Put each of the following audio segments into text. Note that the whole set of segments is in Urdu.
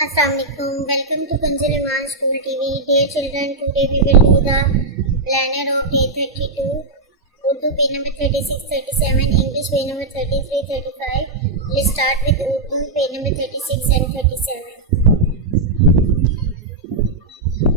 Assalamu alaikum. Welcome to Kanjaliman School TV. Dear children, today we will do the planner of day 32, Urdu page number 36, 37, English page number 33, 35. Let's start with Urdu page number 36 and 37.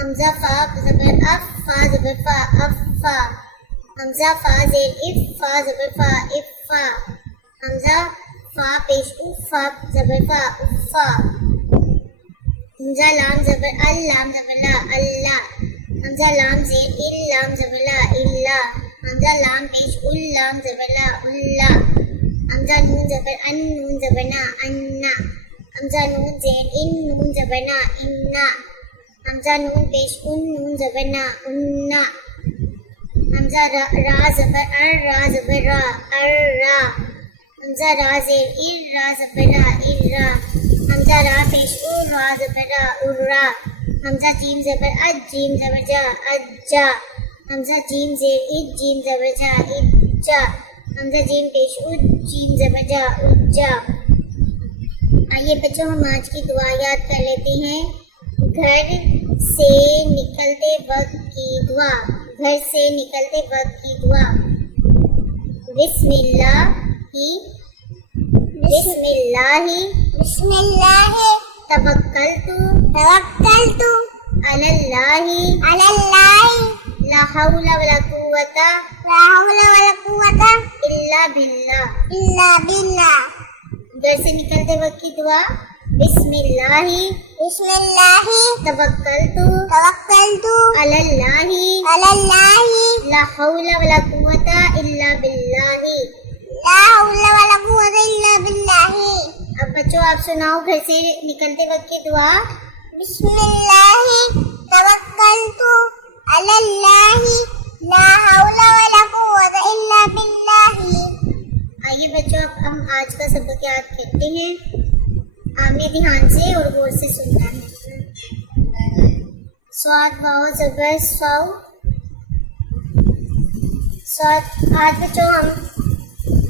حمزہ فا زبر اف فا زبر فا افا حمزہ فا زیر اف فا زبر فا افا حمزہ فا پیش اف فا زبر فا افا حمزہ لام زبر ال لام زبر لا اللہ حمزہ لام زیر ال لام زبر لا الا حمزہ لام پیش ال لام زبر لا اللہ حمزہ نون زبر ان نون زبر نا انا حمزہ نون زیر ان نون زبر نا انا حمزہ نون پیش ان نون زبر نا انا حمزہ را زبر ار را زبر را ار را حمزہ را زیر ار را زبر را ار را حمزہ را پیش ار را زبر را ار را حمزہ جیم زبر اج جیم زبر جا اجا حمزہ جیم زیر اج جیم زبر جا اجا حمزہ جیم پیش اج جیم زبر جا اجا آئیے بچوں ہم آج کی دعا یاد کر لیتے ہیں گھر سے نکلتے وقت کی دعا گھر سے نکلتے وقت کی دعا بسم اللہ بسم اللہ بسم اللہ توکلت علی اللہ لا حول ولا قوت الا باللہ گھر سے نکلتے وقت کی دعا بسم اللہ توکلت علی اللہ لا حول ولا قوت الا باللہ اب بچوں آپ سناؤ گھر سے نکلتے وقت کی دعا بسم اللہ توکلت علی اللہ لا حول ولا قوت الا باللہ. آئیے بچوں اب ہم آج کا سبق یاد کرتے ہیں. آپ نے دھیان سے اور غور سے سننا ہے. صاد واو زبر سو. آج بچوں ہم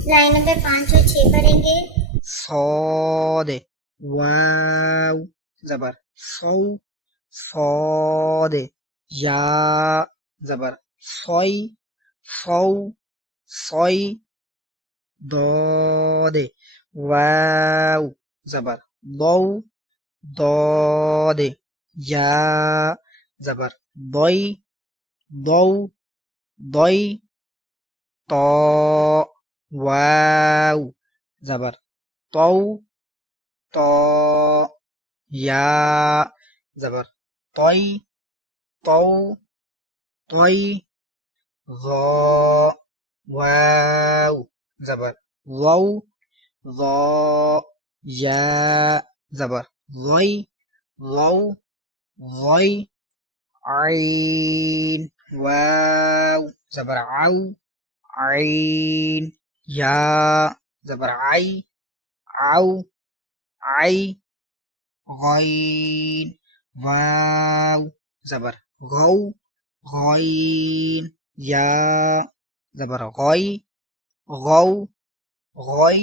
لائن نمبر 5 اور 6 پڑھیں گے. صاد واو زبر صو صاد یا زبر صوی صو صوی ضاد واو زبر ضو ضاد یا زبر ضی ضو ضی طا واو زبر طو طا یا زبر طی طو طی ظا واو زبر ظو ظا یا زبر ظی ظو ظی عین واو زبر عو عین یا زبر عی عو عی غین واو زبر غو غین یا زبر غی غو غی.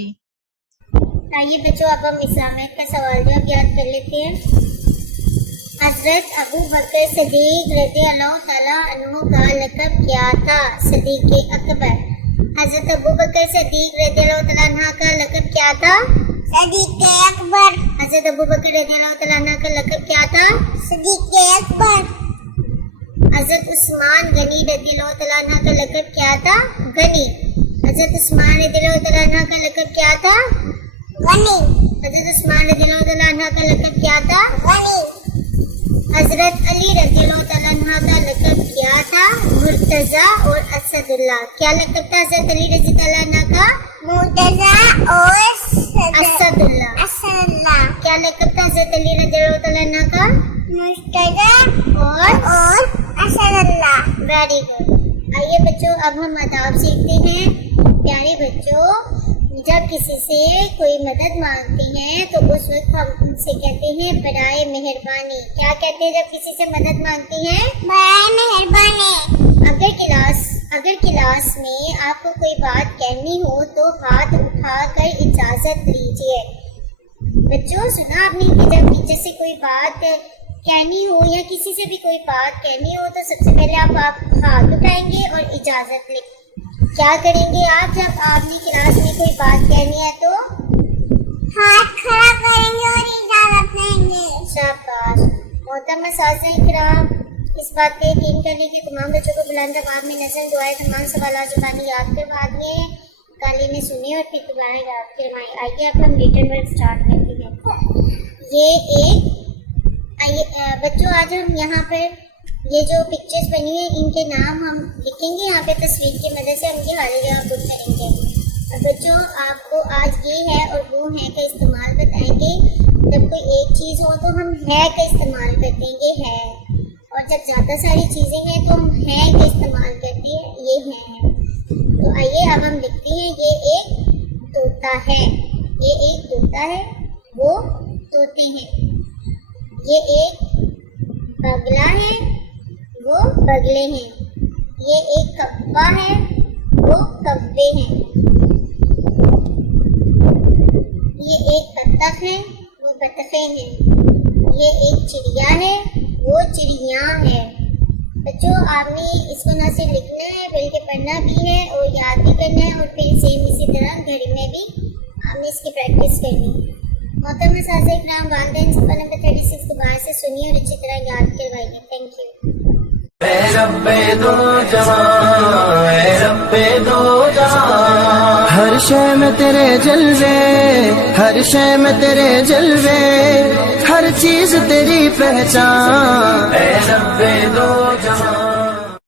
آئیے بچوں اب ہم اسلامیت کا سوال جواب یاد کر لیتے ہیں. حضرت ابو بکر صدیق رضی اللہ تعالیٰ عنہ کا لقب کیا تھا؟ صدیق اکبر. حضرت ابو بکر صدیق رضی اللہ تعالیٰ عنہ کا لقب کیا تھا؟ صدیق اکبر. حضرت ابو بکر رضی اللہ تعالیٰ عنہ کا لقب کیا تھا؟ صدیق اکبر. حضرت عثمان غنی رضی اللہ تعالیٰ عنہ کا لقب کیا تھا؟ غنی. حضرت عثمان رضی اللہ تعالیٰ عنہ کا لقب کیا تھا؟ غنی. حضرت عثمان رضی اللہ تعالیٰ عنہ کا لقب کیا تھا؟ غنی. حضرت علی رضی اللہ تعالیٰ عنہ کا لقب کیا تھا؟ مرتضیٰ اور اسد اللہ. کیا لقب تھا حضرت علی رضی اللہ عنہ کا؟ مرتضیٰ اور اسد اللہ. اسد اللہ. کیا لقب تھا حضرت علی رضی اللہ تعالیٰ عنہ کا؟ مرتضیٰ اور اسد اللہ. Very good. آئیے بچوں اب ہم آداب سیکھتے ہیں. پیارے بچوں جب کسی سے کوئی مدد مانگتے ہیں تو اس وقت ہم ان سے کہتے ہیں برائے مہربانی. کیا کہتے ہیں جب کسی سے مدد مانگتے ہیں؟ برائے مہربانی. اگر کلاس میں آپ کو کوئی بات کہنی ہو تو ہاتھ اٹھا کر اجازت لیجیے. بچوں سنا آپ نے کہ جب ٹیچر سے کوئی بات کہنی ہو یا کسی سے بھی کوئی بات کہنی ہو تو سب سے پہلے آپ ہاتھ اٹھائیں گے اور اجازت لیں. کیا کریں گے آپ جب آپ نے کلاس میں کوئی بات کہنی ہے تو؟ ہاتھ کھڑا کریں گے اور اجازت لیں گے. شاباش. محترم اساتذہ کرام اس بات پہ یقین کر لی کہ تمام بچوں کو بلند آواز میں نظم دعائے تمام سوالات زبانی یاد کروا دیے ہیں. کالی نے سنے اور پھر دوبارہ یاد کروائیں. آئیے اب ہم ریٹن ورک اسٹارٹ کرتے ہیں. یہ ایک بچوں آج ہم یہاں پر یہ جو پکچرز بنی ہیں ان کے نام ہم لکھیں گے یہاں پہ تصویر کی مدد سے. ہم یہ ہر جگہ پٹ کریں گے. اور بچوں آپ کو آج یہ ہے اور وہ ہے کا استعمال بتائیں گے. جب کوئی ایک چیز ہو تو ہم ہے کا استعمال کرتے ہیں, یہ ہے. اور جب زیادہ ساری چیزیں ہیں تو ہم ہے کا استعمال کرتے ہیں, یہ ہے. تو آئیے اب ہم لکھتے ہیں یہ ایک طوطا ہے. یہ ایک طوطا ہے, وہ طوطے ہیں. یہ ایک بگلا ہے, وہ بگلے ہیں. یہ ایک کبا ہے, وہ کبے ہیں. یہ ایک بطخ ہے, وہ بطخیں ہیں. یہ ایک چڑیا ہے, وہ چڑیاں ہے. بچوں آپ نے اس کو نہ صرف لکھنا ہے بلکہ پڑھنا بھی ہے اور یاد بھی کرنا ہے, اور پھر سیم اسی طرح گھر میں بھی آپ نے اس کی پریکٹس کرنی ہے. محترم اساتذہ اکرام, والدین صفحہ نمبر 36 دوبارہ سے سنیے اور اچھی طرح یاد کروائیے. Thank you. اے رب دو جہاں, اے رب دو جہاں, ہر شے میں تیرے جلوے, ہر شے میں تیرے جلوے, ہر چیز تیری پہچان. اے رب دو جہاں.